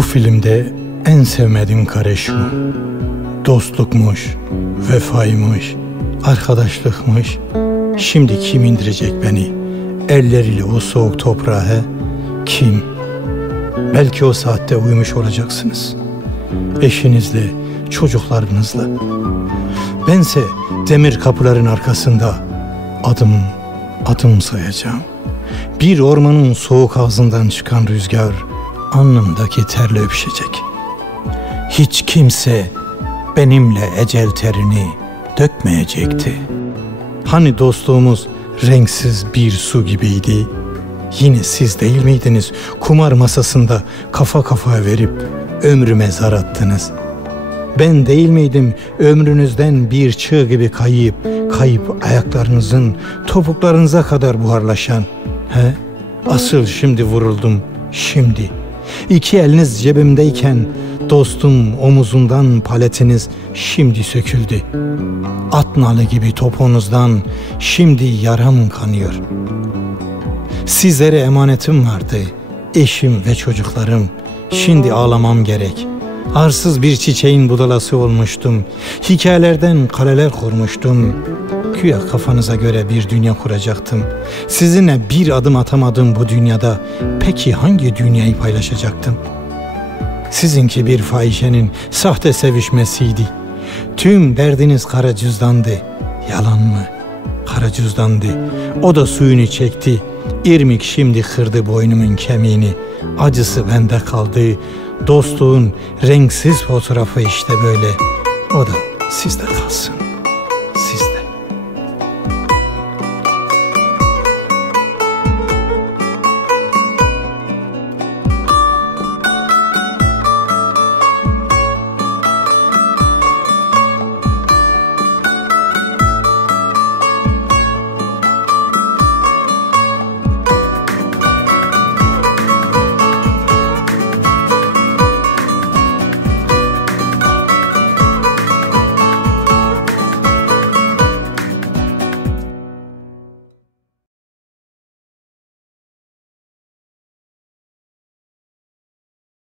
Bu filmde en sevmediğim kare şu. Dostlukmuş, vefaymış, arkadaşlıkmış. Şimdi kim indirecek beni? Elleriyle o soğuk toprağa? Kim? Belki o saatte uyumuş olacaksınız. Eşinizle, çocuklarınızla. Bense demir kapıların arkasında adım adım sayacağım. Bir ormanın soğuk ağzından çıkan rüzgar alnımdaki terle öpüşecek. Hiç kimse benimle ecel terini dökmeyecekti. Hani dostluğumuz renksiz bir su gibiydi. Yine siz değil miydiniz kumar masasında kafa kafaya verip ömrüme zar attınız. Ben değil miydim ömrünüzden bir çığ gibi kayıp, kayıp ayaklarınızın topuklarınıza kadar buharlaşan. He? Asıl şimdi vuruldum, şimdi. İki eliniz cebimdeyken dostum omuzundan paletiniz şimdi söküldü. At nalı gibi topuğunuzdan şimdi yaram kanıyor. Sizlere emanetim vardı. Eşim ve çocuklarım. Şimdi ağlamam gerek. Arsız bir çiçeğin budalası olmuştum. Hikayelerden kaleler kurmuştum. Güya kafanıza göre bir dünya kuracaktım. Sizinle bir adım atamadım bu dünyada. Peki hangi dünyayı paylaşacaktım? Sizinki bir fahişenin sahte sevişmesiydi. Tüm derdiniz kara cüzdandı. Yalan mı? Kara cüzdandı. O da suyunu çekti. İrmik şimdi kırdı boynumun kemiğini. Acısı bende kaldı. Dostluğun renksiz fotoğrafı işte böyle. O da sizde kalsın. Sizde.